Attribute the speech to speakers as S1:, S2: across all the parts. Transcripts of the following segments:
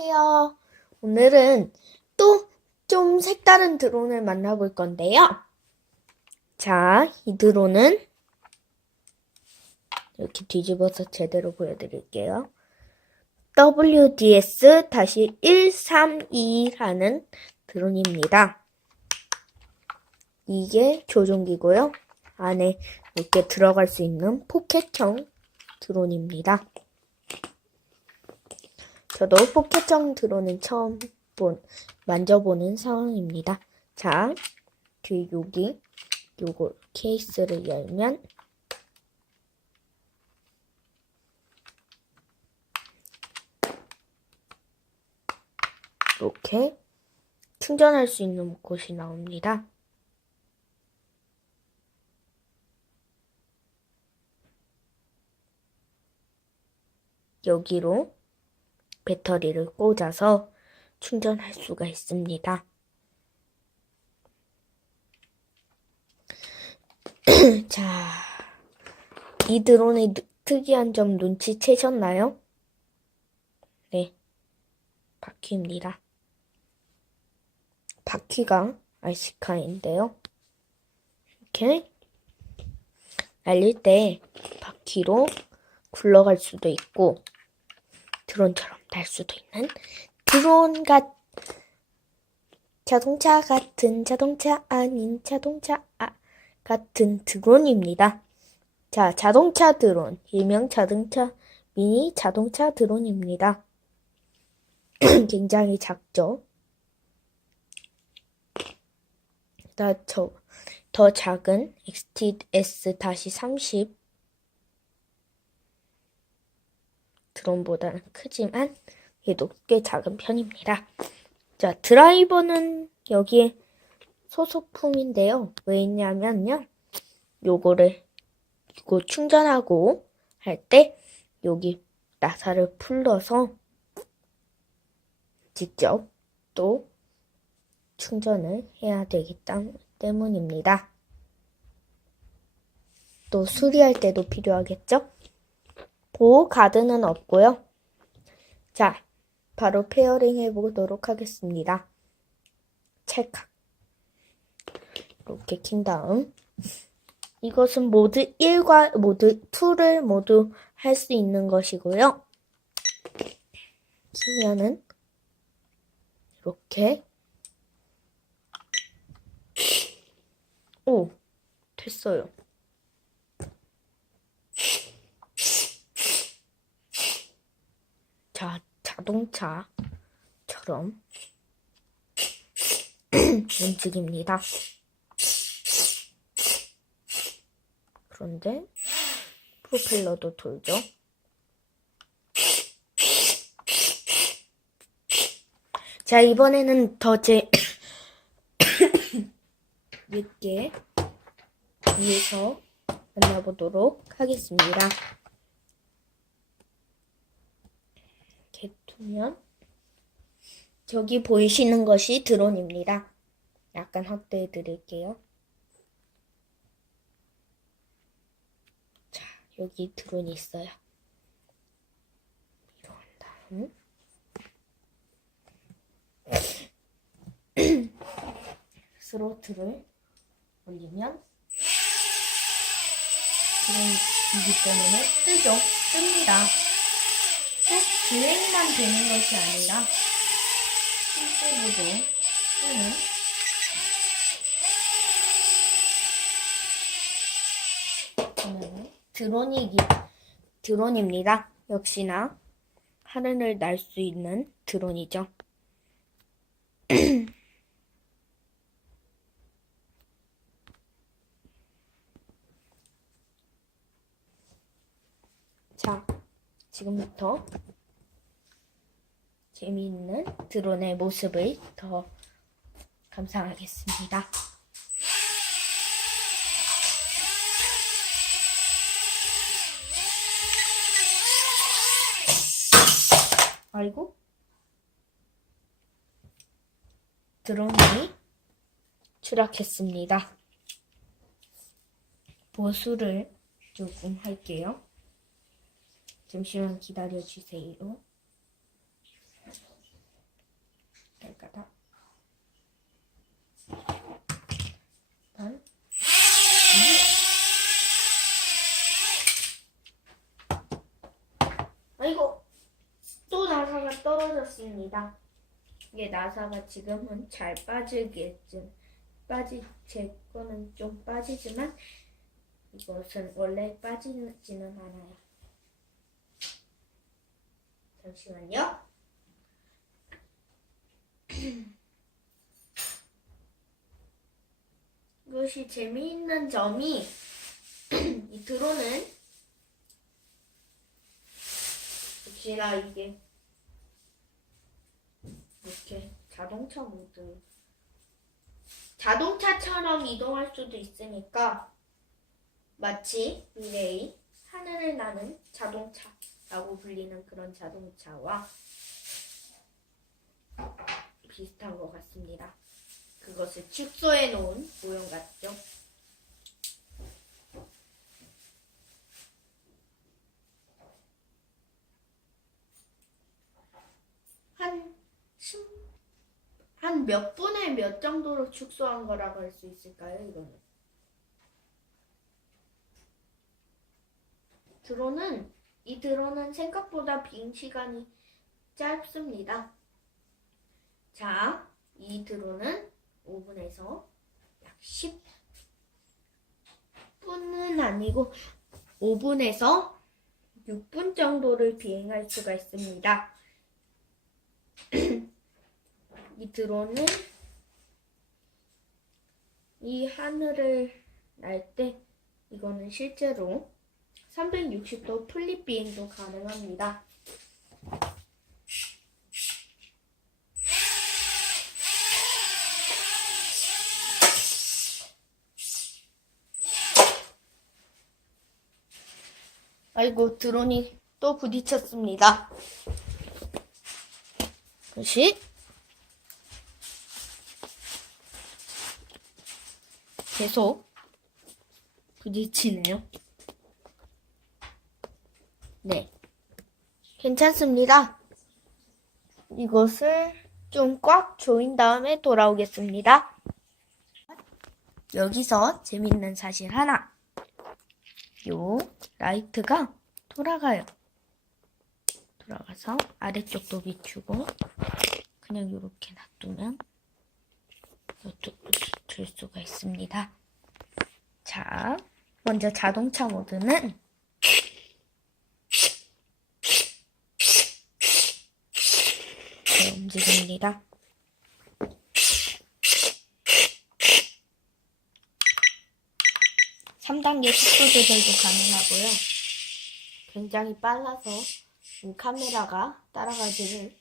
S1: 안녕하세요. 오늘은 또 좀 색다른 드론을 만나볼 건데요. 자, 이 드론은 이렇게 뒤집어서 제대로 보여드릴게요. WDS-132라는 드론입니다. 이게 조종기고요. 안에 이렇게 들어갈 수 있는 포켓형 드론입니다. 저도 포켓형 드론은 처음 본, 만져보는 상황입니다. 자, 그 여기 요거 케이스를 열면 이렇게 충전할 수 있는 곳이 나옵니다. 여기로 배터리를 꽂아서 충전할 수가 있습니다. 자, 이 드론의 누- 특이한 점 눈치채셨나요? 네, 바퀴입니다. 바퀴가 RC카인데요. 이렇게 날릴 때 바퀴로 굴러갈 수도 있고 드론처럼 날 수도 있는 드론 같 자동차 같은 자동차 아닌 자동차 아, 같은 드론입니다. 자, 자동차 드론, 일명 자동차 미니 자동차 드론입니다. 굉장히 작죠? 나 저, 더 작은 XTS-30 드론보다는 크지만 얘도 꽤 작은 편입니다. 자, 드라이버는 여기에 소속품인데요. 왜 있냐면요. 요거를 이거 충전하고 할 때 여기 나사를 풀러서 직접 또 충전을 해야 되기 땀- 때문입니다. 또 수리할 때도 필요하겠죠? 보호 가드는 없고요. 자, 바로 페어링 해보도록 하겠습니다. 찰칵. 이렇게 킨 다음 이것은 모드 1과 모드 2를 모두 할 수 있는 것이고요. 키면은 이렇게 오 됐어요. 자, 자동차처럼 움직입니다. 그런데 프로펠러도 돌죠. 자, 이번에는 더 제 늦게 위에서 만나보도록 하겠습니다. 두면 저기 보이시는 것이 드론입니다. 약간 확대해 드릴게요. 자, 여기 드론이 있어요. 이런 다음 스로틀을 올리면 드론이기 때문에 뜨죠. 뜹니다. 꼭 주행만 되는 것이 아니라 실제로도 뜨는 보면은 드론이기 드론입니다. 역시나 하늘을 날 수 있는 드론이죠. 자, 지금부터 재미있는 드론의 모습을 더 감상하겠습니다. 아이고. 드론이 추락했습니다. 보수를 조금 할게요. 잠시만 기다려 주세요. 될까봐 난 아이고 또 나사가 떨어졌습니다. 이게 나사가 지금은 잘 빠지겠지 빠지 제 거는 좀 빠지지만 이것은 원래 빠지지는 않아요. 잠시만요. 이것이 재미있는 점이 이 드론은 역시나 이게 이렇게 자동차 모드 자동차처럼 이동할 수도 있으니까 마치 미래의 하늘을 나는 자동차라고 불리는 그런 자동차와 비슷한 것 같습니다. 그것을 축소해 놓은 모형 같죠? 한, 한 몇 분에 몇 정도로 축소한 거라고 할 수 있을까요, 이거는? 드론은, 이 드론은 생각보다 비행 시간이 짧습니다. 자, 이 드론은 5분에서 약 10분은 아니고 5분에서 6분 정도를 비행할 수가 있습니다. 이 드론은 이 하늘을 날 때 이거는 실제로 360도 플립 비행도 가능합니다. 아이고 드론이 또 부딪혔습니다. 다시 계속 부딪히네요. 네, 괜찮습니다. 이것을 좀 꽉 조인 다음에 돌아오겠습니다. 여기서 재밌는 사실 하나. 요 라이트가 돌아가요. 돌아가서 아래쪽도 비추고 그냥 이렇게 놔두면 들 수가 있습니다. 자, 먼저 자동차 모드는 네, 움직입니다. 삼단계 속도 조절도 가능하고요. 굉장히 빨라서 이 카메라가 따라가지를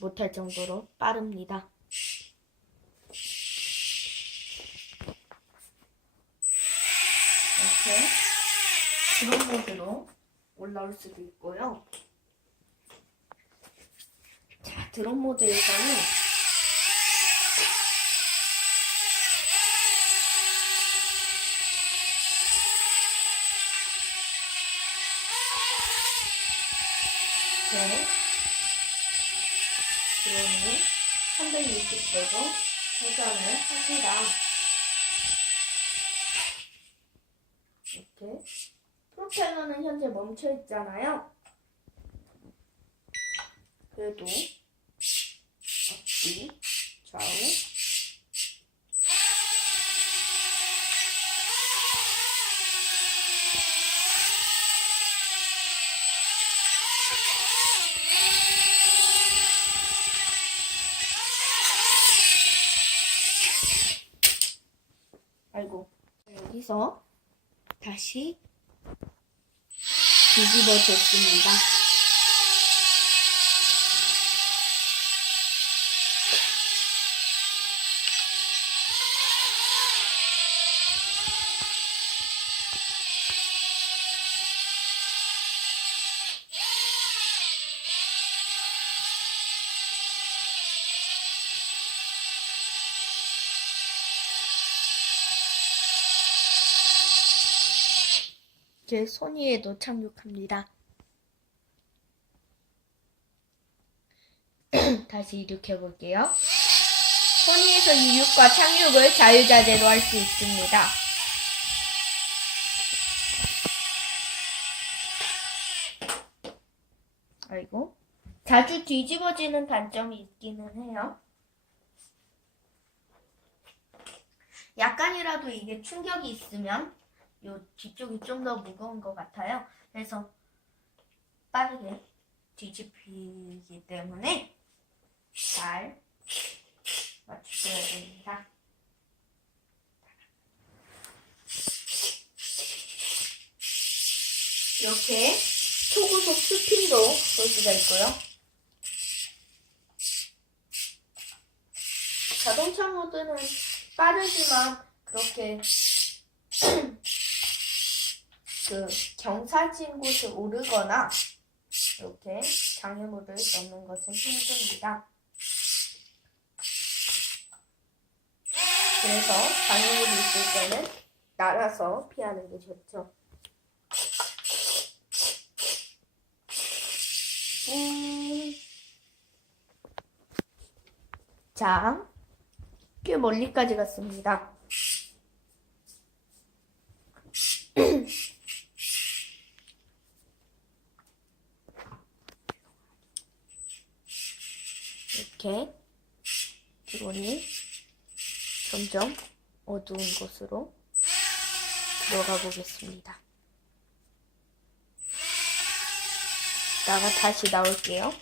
S1: 못할 정도로 빠릅니다. 이렇게 드론 모드로 올라올 수도 있고요. 자, 드론 모드에서는 드론이 360도도 회전을 합니다. 이렇게 프로펠러는 현재 멈춰 있잖아요. 그래도 앞뒤, 좌우 아이고 여기서 다시 뒤집어 줬습니다. 제 손위에도 착륙합니다. 다시 일으켜 볼게요. 손위에서 이륙과 착륙을 자유자재로 할 수 있습니다. 아이고. 자주 뒤집어지는 단점이 있기는 해요. 약간이라도 이게 충격이 있으면 요 뒤쪽이 좀 더 무거운 것 같아요. 그래서 빠르게 뒤집히기 때문에 잘 맞추셔야 됩니다. 이렇게 초고속 스핀도 볼 수가 있고요. 자동차 모드는 빠르지만 그렇게 그 경사진 곳을 오르거나 이렇게 장애물을 넣는 것은 힘듭니다. 그래서 장애물이 있을 때는 날아서 피하는 게 좋죠. 음. 자, 꽤 멀리까지 갔습니다. 이렇게 드론이 점점 어두운 곳으로 들어가 보겠습니다. 나가 다시 나올게요.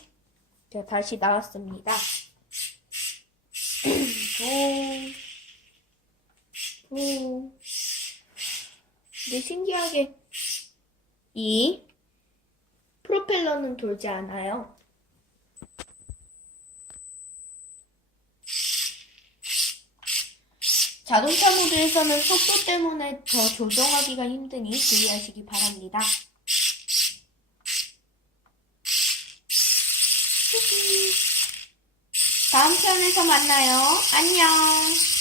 S1: 자, 다시 나왔습니다. 근데 신기하게 이 프로펠러는 돌지 않아요. 자동차 모드에서는 속도 때문에 더 조정하기가 힘드니 주의하시기 바랍니다. 다음 편에서 만나요. 안녕.